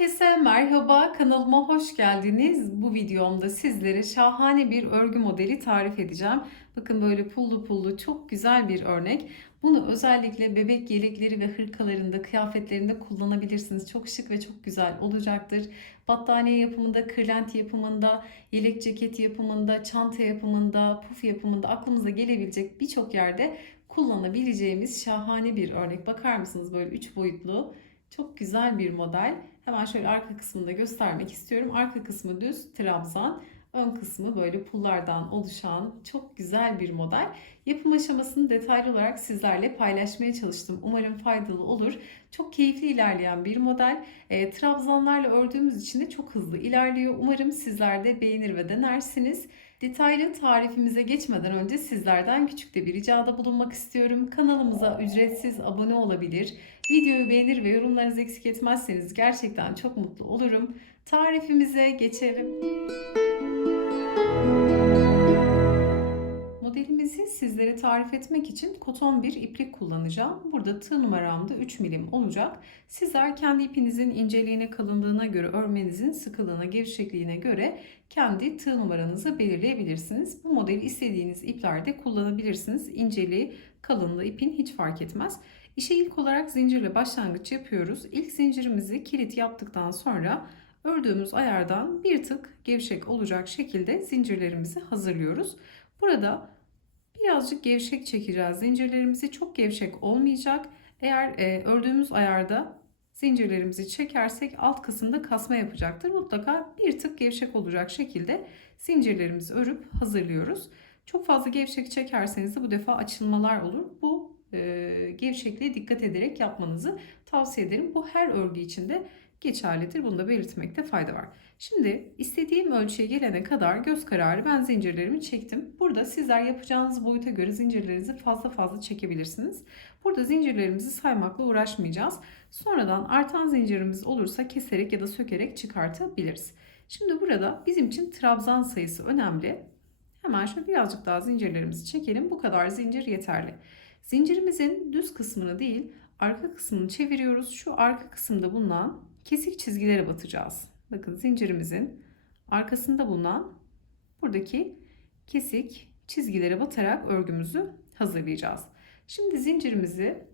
Herkese merhaba, kanalıma hoş geldiniz. Bu videomda sizlere şahane bir örgü modeli tarif edeceğim. Bakın böyle pullu pullu çok güzel bir örnek. Bunu özellikle bebek yelekleri ve hırkalarında, kıyafetlerinde kullanabilirsiniz. Çok şık ve çok güzel olacaktır. Battaniye yapımında, kırlent yapımında, yelek ceket yapımında, çanta yapımında, puf yapımında aklımıza gelebilecek birçok yerde kullanabileceğimiz şahane bir örnek. Bakar mısınız böyle üç boyutlu? Çok güzel bir model. Hemen şöyle arka kısmını da göstermek istiyorum. Arka kısmı düz trabzan. Ön kısmı böyle pullardan oluşan çok güzel bir model. Yapım aşamasını detaylı olarak sizlerle paylaşmaya çalıştım. Umarım faydalı olur. Çok keyifli ilerleyen bir model. E, trabzanlarla ördüğümüz için de çok hızlı ilerliyor. Umarım sizler de beğenir ve denersiniz. Detaylı tarifimize geçmeden önce sizlerden küçük de bir ricada bulunmak istiyorum. Kanalımıza ücretsiz abone olabilir. Videoyu beğenir ve yorumlarınızı eksik etmezseniz gerçekten çok mutlu olurum. Tarifimize geçelim. Modelimizi sizlere tarif etmek için koton bir iplik kullanacağım. Burada tığ numaram da 3 milim olacak. Sizler kendi ipinizin inceliğine, kalınlığına göre, örmenizin sıkılığına, gevşekliğine göre kendi tığ numaranızı belirleyebilirsiniz. Bu modeli istediğiniz iplerde kullanabilirsiniz. İnceliği, kalınlığı ipin hiç fark etmez. İşe ilk olarak zincirle başlangıç yapıyoruz. İlk zincirimizi kilit yaptıktan sonra ördüğümüz ayardan bir tık gevşek olacak şekilde zincirlerimizi hazırlıyoruz. Burada birazcık gevşek çekeceğiz zincirlerimizi. Çok gevşek olmayacak. Eğer e, ördüğümüz ayarda zincirlerimizi çekersek alt kısımda kasma yapacaktır. Mutlaka bir tık gevşek olacak şekilde zincirlerimizi örüp hazırlıyoruz. Çok fazla gevşek çekerseniz de bu defa açılmalar olur. Bu e, gevşekliğe dikkat ederek yapmanızı tavsiye ederim. Bu her örgü için de geçerlidir. Bunu da belirtmekte fayda var. Şimdi istediğim ölçüye gelene kadar göz kararı ben zincirlerimi çektim. Burada sizler yapacağınız boyuta göre zincirlerinizi fazla fazla çekebilirsiniz. Burada zincirlerimizi saymakla uğraşmayacağız. Sonradan artan zincirimiz olursa keserek ya da sökerek çıkartabiliriz. Şimdi burada bizim için trabzan sayısı önemli. Hemen şöyle birazcık daha zincirlerimizi çekelim. Bu kadar zincir yeterli. Zincirimizin düz kısmını değil arka kısmını çeviriyoruz. Şu arka kısımda bulunan kesik çizgilere batacağız. Bakın zincirimizin arkasında bulunan buradaki kesik çizgilere batarak örgümüzü hazırlayacağız. Şimdi zincirimizi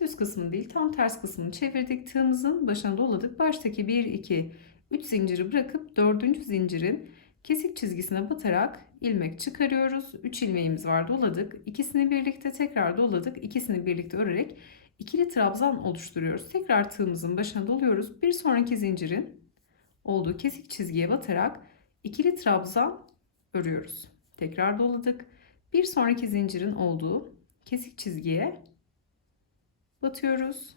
düz kısmını değil tam ters kısmını çevirdik. Tığımızın başına doladık. Baştaki 1, 2, 3 zinciri bırakıp 4. zincirin kesik çizgisine batarak ilmek çıkarıyoruz. 3 ilmeğimiz var doladık. İkisini birlikte tekrar doladık. İkisini birlikte örerek ikili trabzan oluşturuyoruz. Tekrar tığımızın başına doluyoruz. Bir sonraki zincirin olduğu kesik çizgiye batarak ikili trabzan örüyoruz. Tekrar doladık. Bir sonraki zincirin olduğu kesik çizgiye batıyoruz.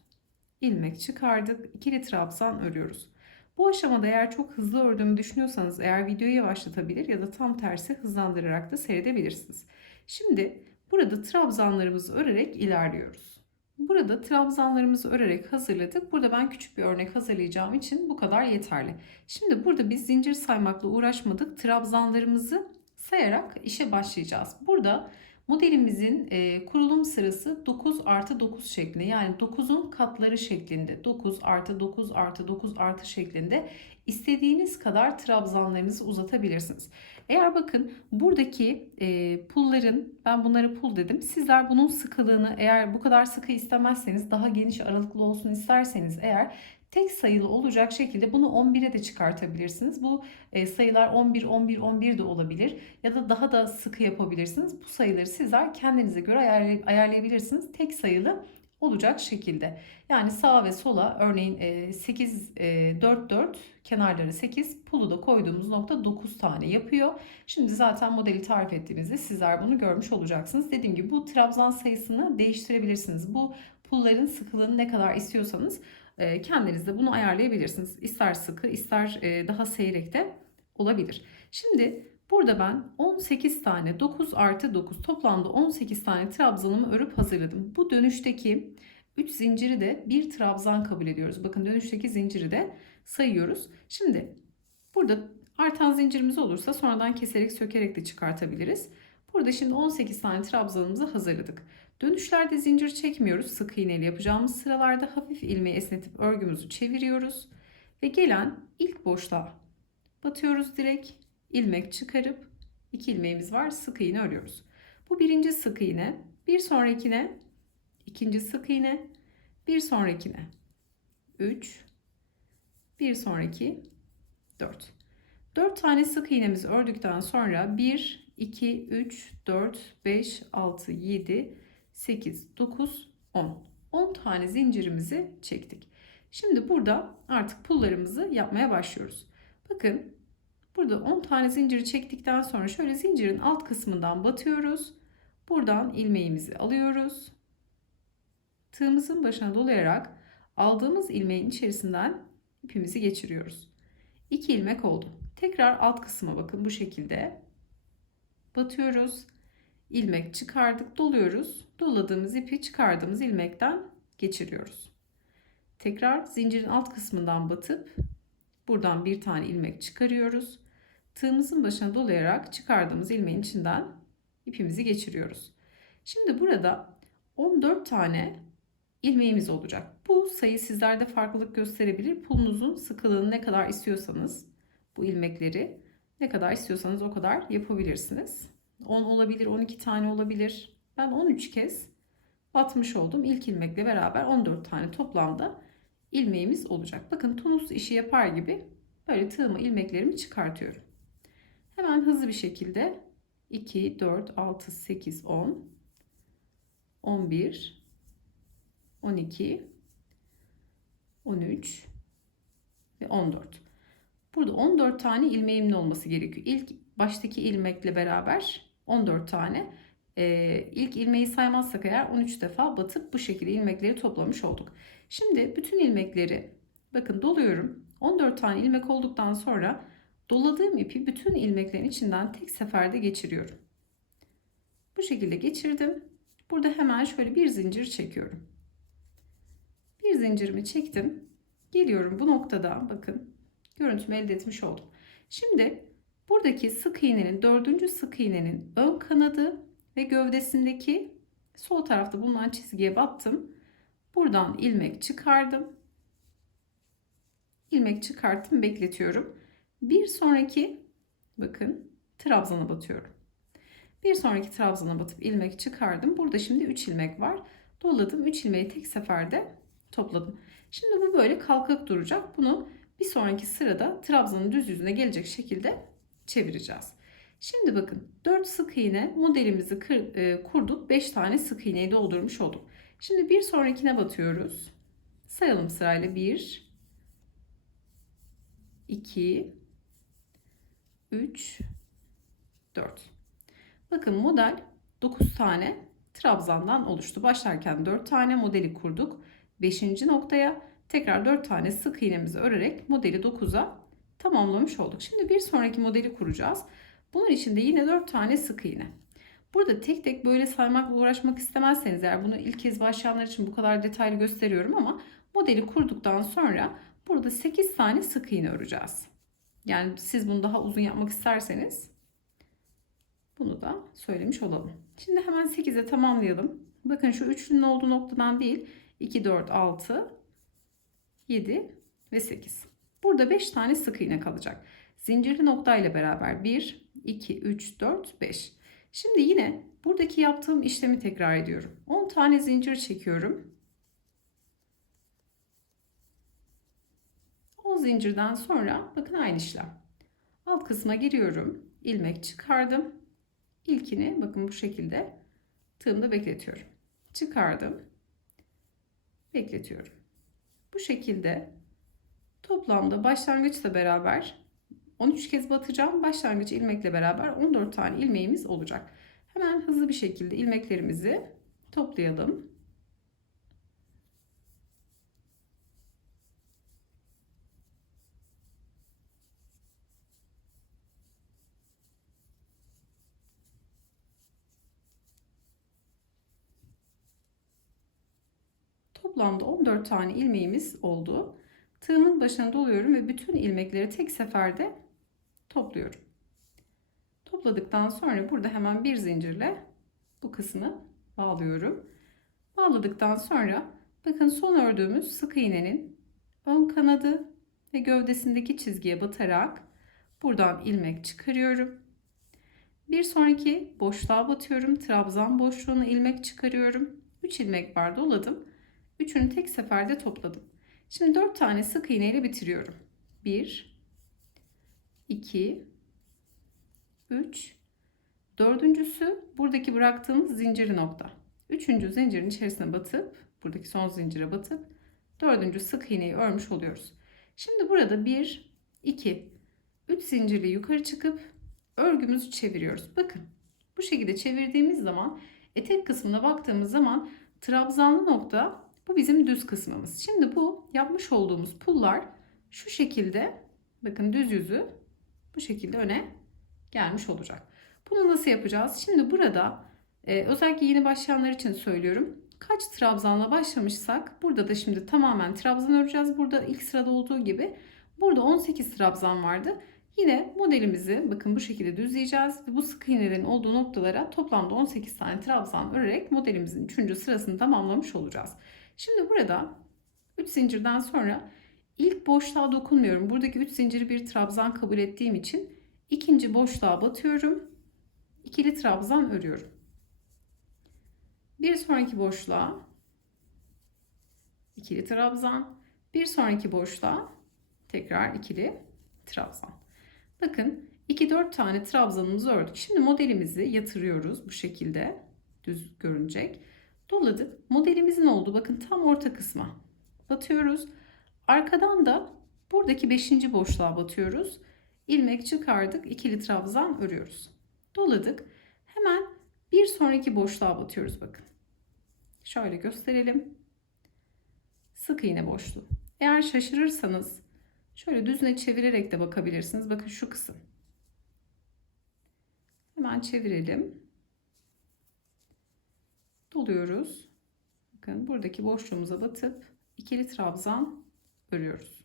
ilmek çıkardık. ikili trabzan örüyoruz. Bu aşamada eğer çok hızlı ördüğümü düşünüyorsanız eğer videoyu yavaşlatabilir ya da tam tersi hızlandırarak da seyredebilirsiniz. Şimdi burada trabzanlarımızı örerek ilerliyoruz. Burada trabzanlarımızı örerek hazırladık. Burada ben küçük bir örnek hazırlayacağım için bu kadar yeterli. Şimdi burada biz zincir saymakla uğraşmadık. Trabzanlarımızı sayarak işe başlayacağız. Burada modelimizin e, kurulum sırası 9 artı 9 şeklinde yani 9'un katları şeklinde 9 artı 9 artı 9 artı şeklinde istediğiniz kadar trabzanlarınızı uzatabilirsiniz. Eğer bakın buradaki e, pulların ben bunları pul dedim. Sizler bunun sıkılığını eğer bu kadar sıkı istemezseniz daha geniş aralıklı olsun isterseniz eğer tek sayılı olacak şekilde bunu 11'e de çıkartabilirsiniz. Bu e, sayılar 11, 11, 11 de olabilir ya da daha da sıkı yapabilirsiniz. Bu sayıları sizler kendinize göre ayarlay ayarlayabilirsiniz. Tek sayılı olacak şekilde. Yani sağa ve sola örneğin 8 4 4 kenarları 8 pulu da koyduğumuz nokta 9 tane yapıyor. Şimdi zaten modeli tarif ettiğimizde sizler bunu görmüş olacaksınız. Dediğim gibi bu trabzan sayısını değiştirebilirsiniz. Bu pulların sıkılığını ne kadar istiyorsanız e, kendiniz de bunu ayarlayabilirsiniz. İster sıkı ister e, daha seyrek de olabilir. Şimdi Burada ben 18 tane 9 artı 9 toplamda 18 tane trabzanımı örüp hazırladım. Bu dönüşteki 3 zinciri de bir trabzan kabul ediyoruz. Bakın dönüşteki zinciri de sayıyoruz. Şimdi burada artan zincirimiz olursa sonradan keserek sökerek de çıkartabiliriz. Burada şimdi 18 tane trabzanımızı hazırladık. Dönüşlerde zincir çekmiyoruz. Sık iğneyle yapacağımız sıralarda hafif ilmeği esnetip örgümüzü çeviriyoruz. ve gelen ilk boşluğa batıyoruz direkt. İlmek çıkarıp iki ilmeğimiz var. Sık iğne örüyoruz. Bu birinci sık iğne. Bir sonrakine ikinci sık iğne. Bir sonrakine 3 bir sonraki 4. 4 tane sık iğnemizi ördükten sonra 1 2 3 4 5 6 7 8 9 10. 10 tane zincirimizi çektik. Şimdi burada artık pullarımızı yapmaya başlıyoruz. Bakın burada 10 tane zinciri çektikten sonra şöyle zincirin alt kısmından batıyoruz. Buradan ilmeğimizi alıyoruz. Tığımızın başına dolayarak aldığımız ilmeğin içerisinden ipimizi geçiriyoruz. 2 ilmek oldu. Tekrar alt kısma bakın bu şekilde batıyoruz. ilmek çıkardık, doluyoruz. Doladığımız ipi çıkardığımız ilmekten geçiriyoruz. Tekrar zincirin alt kısmından batıp buradan bir tane ilmek çıkarıyoruz. Tığımızın başına dolayarak çıkardığımız ilmeğin içinden ipimizi geçiriyoruz. Şimdi burada 14 tane ilmeğimiz olacak. Bu sayı sizlerde farklılık gösterebilir. Pulunuzun sıkılığını ne kadar istiyorsanız bu ilmekleri ne kadar istiyorsanız o kadar yapabilirsiniz. 10 olabilir, 12 tane olabilir. Ben 13 kez batmış oldum. İlk ilmekle beraber 14 tane toplamda ilmeğimiz olacak. Bakın tunus işi yapar gibi böyle tığımı ilmeklerimi çıkartıyorum. Hemen hızlı bir şekilde 2, 4, 6, 8, 10, 11, 12, 13 ve 14. Burada 14 tane ilmeğimin olması gerekiyor. İlk baştaki ilmekle beraber 14 tane. Ee, ilk ilmeği saymazsak eğer 13 defa batıp bu şekilde ilmekleri toplamış olduk. Şimdi bütün ilmekleri bakın doluyorum. 14 tane ilmek olduktan sonra doladığım ipi bütün ilmeklerin içinden tek seferde geçiriyorum. Bu şekilde geçirdim. Burada hemen şöyle bir zincir çekiyorum. Bir zincirimi çektim. Geliyorum bu noktada bakın görüntümü elde etmiş oldum. Şimdi buradaki sık iğnenin dördüncü sık iğnenin ön kanadı ve gövdesindeki sol tarafta bulunan çizgiye battım. Buradan ilmek çıkardım. İlmek çıkarttım bekletiyorum. Bir sonraki bakın trabzana batıyorum. Bir sonraki trabzana batıp ilmek çıkardım. Burada şimdi 3 ilmek var. Doladım 3 ilmeği tek seferde topladım. Şimdi bu böyle kalkıp duracak. Bunu bir sonraki sırada trabzanın düz yüzüne gelecek şekilde çevireceğiz. Şimdi bakın 4 sık iğne modelimizi kır, e, kurduk. 5 tane sık iğneyi doldurmuş olduk. Şimdi bir sonrakine batıyoruz. Sayalım sırayla 1 2 3 4 Bakın model 9 tane trabzandan oluştu. Başlarken 4 tane modeli kurduk. 5. noktaya tekrar 4 tane sık iğnemizi örerek modeli 9'a tamamlamış olduk. Şimdi bir sonraki modeli kuracağız. Bunun için de yine 4 tane sık iğne. Burada tek tek böyle saymakla uğraşmak istemezseniz eğer bunu ilk kez başlayanlar için bu kadar detaylı gösteriyorum ama modeli kurduktan sonra burada 8 tane sık iğne öreceğiz. Yani siz bunu daha uzun yapmak isterseniz bunu da söylemiş olalım. Şimdi hemen 8'e tamamlayalım. Bakın şu üçlünün olduğu noktadan değil 2, 4, 6, 7 ve 8. Burada 5 tane sık iğne kalacak. Zincirli nokta ile beraber 1, 2, 3, 4, 5. Şimdi yine buradaki yaptığım işlemi tekrar ediyorum. 10 tane zincir çekiyorum. 10 zincirden sonra bakın aynı işlem. Alt kısma giriyorum. ilmek çıkardım. İlkini bakın bu şekilde tığımda bekletiyorum. Çıkardım bekletiyorum. Bu şekilde toplamda başlangıçla beraber 13 kez batacağım. Başlangıç ilmekle beraber 14 tane ilmeğimiz olacak. Hemen hızlı bir şekilde ilmeklerimizi toplayalım. Toplamda 14 tane ilmeğimiz oldu. Tığımın başına doluyorum ve bütün ilmekleri tek seferde topluyorum. Topladıktan sonra burada hemen bir zincirle bu kısmı bağlıyorum. Bağladıktan sonra bakın son ördüğümüz sık iğnenin ön kanadı ve gövdesindeki çizgiye batarak buradan ilmek çıkarıyorum. Bir sonraki boşluğa batıyorum. Trabzan boşluğuna ilmek çıkarıyorum. 3 ilmek var doladım. Üçünü tek seferde topladım. Şimdi 4 tane sık iğne ile bitiriyorum. 1 2 3 Dördüncüsü buradaki bıraktığımız zincir nokta. Üçüncü zincirin içerisine batıp buradaki son zincire batıp dördüncü sık iğneyi örmüş oluyoruz. Şimdi burada 1 2 3 zincirle yukarı çıkıp örgümüzü çeviriyoruz. Bakın bu şekilde çevirdiğimiz zaman etek kısmına baktığımız zaman trabzanlı nokta bu bizim düz kısmımız. Şimdi bu yapmış olduğumuz pullar şu şekilde bakın düz yüzü bu şekilde öne gelmiş olacak. Bunu nasıl yapacağız? Şimdi burada e, özellikle yeni başlayanlar için söylüyorum. Kaç trabzanla başlamışsak burada da şimdi tamamen trabzan öreceğiz. Burada ilk sırada olduğu gibi burada 18 trabzan vardı. Yine modelimizi bakın bu şekilde düzleyeceğiz ve bu sık iğnelerin olduğu noktalara toplamda 18 tane trabzan örerek modelimizin 3. sırasını tamamlamış olacağız. Şimdi burada 3 zincirden sonra ilk boşluğa dokunmuyorum. Buradaki 3 zinciri bir trabzan kabul ettiğim için ikinci boşluğa batıyorum. İkili trabzan örüyorum. Bir sonraki boşluğa ikili trabzan, bir sonraki boşluğa tekrar ikili trabzan. Bakın 2-4 tane trabzanımızı ördük. Şimdi modelimizi yatırıyoruz bu şekilde düz görünecek. Doladık. Modelimizin oldu. Bakın tam orta kısma batıyoruz. Arkadan da buradaki 5. boşluğa batıyoruz. İlmek çıkardık. ikili trabzan örüyoruz. Doladık. Hemen bir sonraki boşluğa batıyoruz bakın. Şöyle gösterelim. Sık iğne boşluğu. Eğer şaşırırsanız şöyle düzüne çevirerek de bakabilirsiniz. Bakın şu kısım. Hemen çevirelim. Doluyoruz. Bakın buradaki boşluğumuza batıp ikili trabzan örüyoruz.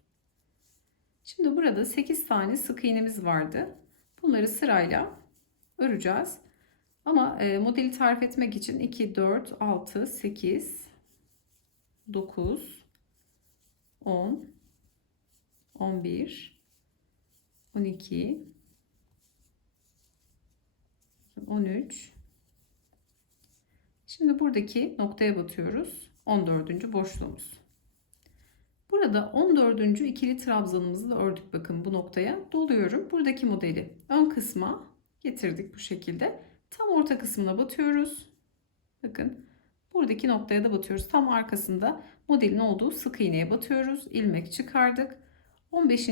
Şimdi burada 8 tane sık iğnemiz vardı. Bunları sırayla öreceğiz. Ama e, modeli tarif etmek için 2, 4, 6, 8, 9, 10, 11, 12, 13. Şimdi buradaki noktaya batıyoruz. 14. boşluğumuz. Burada 14. ikili trabzanımızı da ördük bakın bu noktaya. Doluyorum. Buradaki modeli ön kısma getirdik bu şekilde. Tam orta kısmına batıyoruz. Bakın buradaki noktaya da batıyoruz. Tam arkasında modelin olduğu sık iğneye batıyoruz. İlmek çıkardık. 15.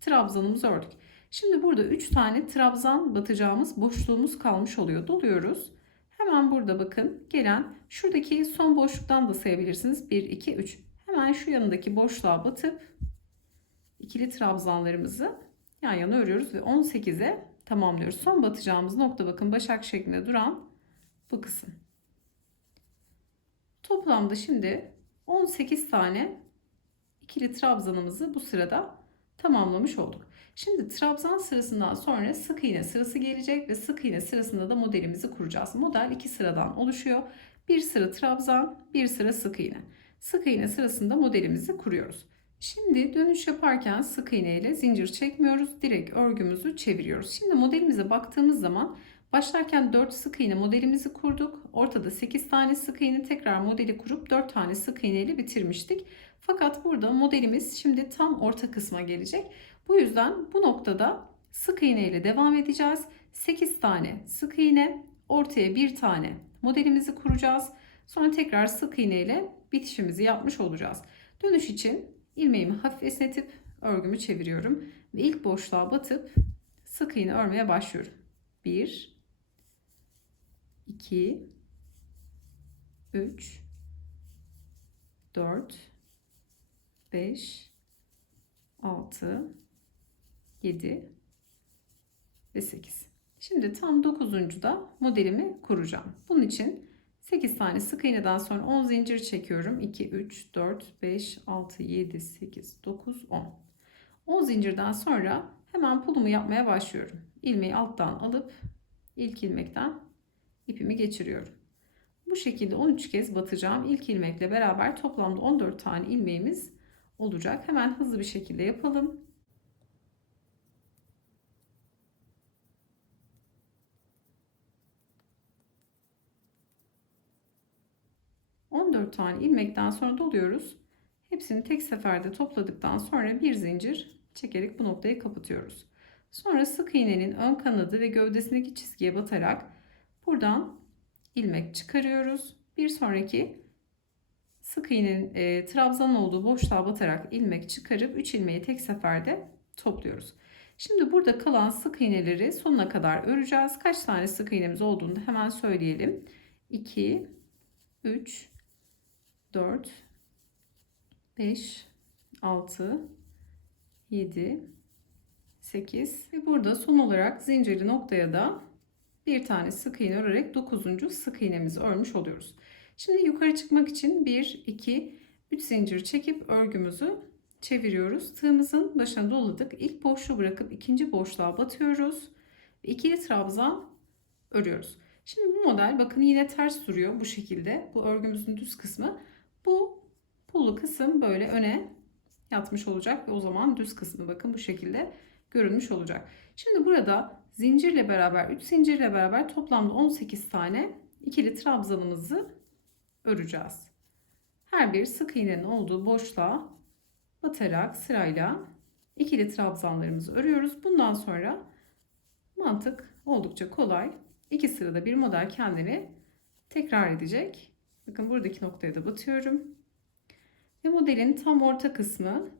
trabzanımızı ördük. Şimdi burada 3 tane trabzan batacağımız boşluğumuz kalmış oluyor. Doluyoruz. Hemen burada bakın gelen şuradaki son boşluktan da sayabilirsiniz. 1, 2, 3. Hemen şu yanındaki boşluğa batıp ikili trabzanlarımızı yan yana örüyoruz ve 18'e tamamlıyoruz. Son batacağımız nokta bakın başak şeklinde duran bu kısım. Toplamda şimdi 18 tane ikili trabzanımızı bu sırada tamamlamış olduk. Şimdi trabzan sırasından sonra sık iğne sırası gelecek ve sık iğne sırasında da modelimizi kuracağız. Model iki sıradan oluşuyor. Bir sıra trabzan, bir sıra sık iğne. Sık iğne sırasında modelimizi kuruyoruz. Şimdi dönüş yaparken sık iğne ile zincir çekmiyoruz. Direkt örgümüzü çeviriyoruz. Şimdi modelimize baktığımız zaman başlarken 4 sık iğne modelimizi kurduk. Ortada 8 tane sık iğne tekrar modeli kurup 4 tane sık iğne ile bitirmiştik. Fakat burada modelimiz şimdi tam orta kısma gelecek. Bu yüzden bu noktada sık iğne ile devam edeceğiz. 8 tane sık iğne, ortaya bir tane modelimizi kuracağız. Sonra tekrar sık iğne ile bitişimizi yapmış olacağız. Dönüş için ilmeğimi hafif esnetip örgümü çeviriyorum ve ilk boşluğa batıp sık iğne örmeye başlıyorum. 1 2 3 4 5 6 7 ve 8. Şimdi tam 9. da modelimi kuracağım. Bunun için 8 tane sık iğneden sonra 10 zincir çekiyorum. 2, 3, 4, 5, 6, 7, 8, 9, 10. 10 zincirden sonra hemen pulumu yapmaya başlıyorum. İlmeği alttan alıp ilk ilmekten ipimi geçiriyorum. Bu şekilde 13 kez batacağım. İlk ilmekle beraber toplamda 14 tane ilmeğimiz olacak. Hemen hızlı bir şekilde yapalım. ...14 tane ilmekten sonra doluyoruz. Hepsini tek seferde topladıktan sonra bir zincir çekerek bu noktayı kapatıyoruz. Sonra sık iğnenin ön kanadı ve gövdesindeki çizgiye batarak buradan ilmek çıkarıyoruz. Bir sonraki sık iğnenin e, trabzan olduğu boşluğa batarak ilmek çıkarıp 3 ilmeği tek seferde topluyoruz. Şimdi burada kalan sık iğneleri sonuna kadar öreceğiz. Kaç tane sık iğnemiz olduğunu hemen söyleyelim. 2 3 4 5 6 7 8 ve burada son olarak zincirli noktaya da bir tane sık iğne örerek 9. sık iğnemizi örmüş oluyoruz. Şimdi yukarı çıkmak için 1 2 3 zincir çekip örgümüzü çeviriyoruz. Tığımızın başına doladık. İlk boşluğu bırakıp ikinci boşluğa batıyoruz. İkili trabzan örüyoruz. Şimdi bu model bakın yine ters duruyor bu şekilde. Bu örgümüzün düz kısmı. Bu pullu kısım böyle öne yatmış olacak ve o zaman düz kısmı bakın bu şekilde görünmüş olacak. Şimdi burada zincirle beraber 3 zincirle beraber toplamda 18 tane ikili trabzanımızı öreceğiz. Her bir sık iğnenin olduğu boşluğa batarak sırayla ikili trabzanlarımızı örüyoruz. Bundan sonra mantık oldukça kolay. İki sırada bir model kendini tekrar edecek. Bakın buradaki noktaya da batıyorum. Ve modelin tam orta kısmı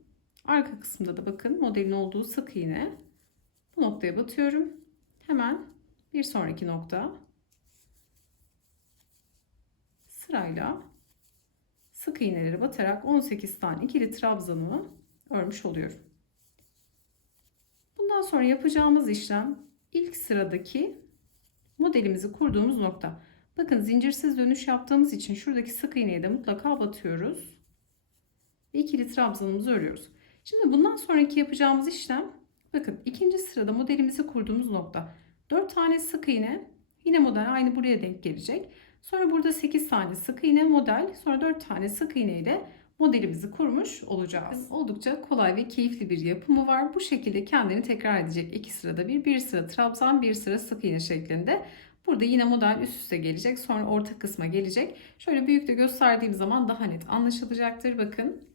arka kısımda da bakın modelin olduğu sık iğne. Bu noktaya batıyorum. Hemen bir sonraki nokta sırayla sık iğneleri batarak 18 tane ikili trabzanımı örmüş oluyorum. Bundan sonra yapacağımız işlem ilk sıradaki modelimizi kurduğumuz nokta. Bakın zincirsiz dönüş yaptığımız için şuradaki sık iğneyi de mutlaka batıyoruz. Ve ikili trabzanımızı örüyoruz. Şimdi bundan sonraki yapacağımız işlem bakın ikinci sırada modelimizi kurduğumuz nokta. 4 tane sık iğne yine model aynı buraya denk gelecek. Sonra burada 8 tane sık iğne model sonra 4 tane sık iğne ile modelimizi kurmuş olacağız. Oldukça kolay ve keyifli bir yapımı var. Bu şekilde kendini tekrar edecek. iki sırada bir, bir sıra trabzan, bir sıra sık iğne şeklinde. Burada yine model üst üste gelecek. Sonra orta kısma gelecek. Şöyle büyükte gösterdiğim zaman daha net anlaşılacaktır. Bakın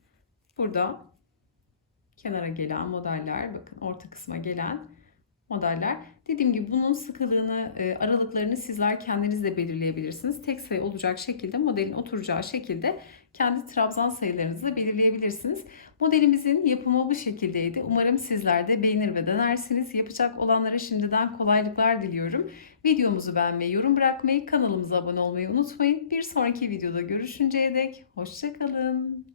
burada kenara gelen modeller, bakın orta kısma gelen modeller. Dediğim gibi bunun sıkılığını, e, aralıklarını sizler kendiniz de belirleyebilirsiniz. Tek sayı olacak şekilde modelin oturacağı şekilde kendi trabzan sayılarınızı da belirleyebilirsiniz. Modelimizin yapımı bu şekildeydi. Umarım sizler de beğenir ve denersiniz. Yapacak olanlara şimdiden kolaylıklar diliyorum. Videomuzu beğenmeyi, yorum bırakmayı, kanalımıza abone olmayı unutmayın. Bir sonraki videoda görüşünceye dek hoşçakalın.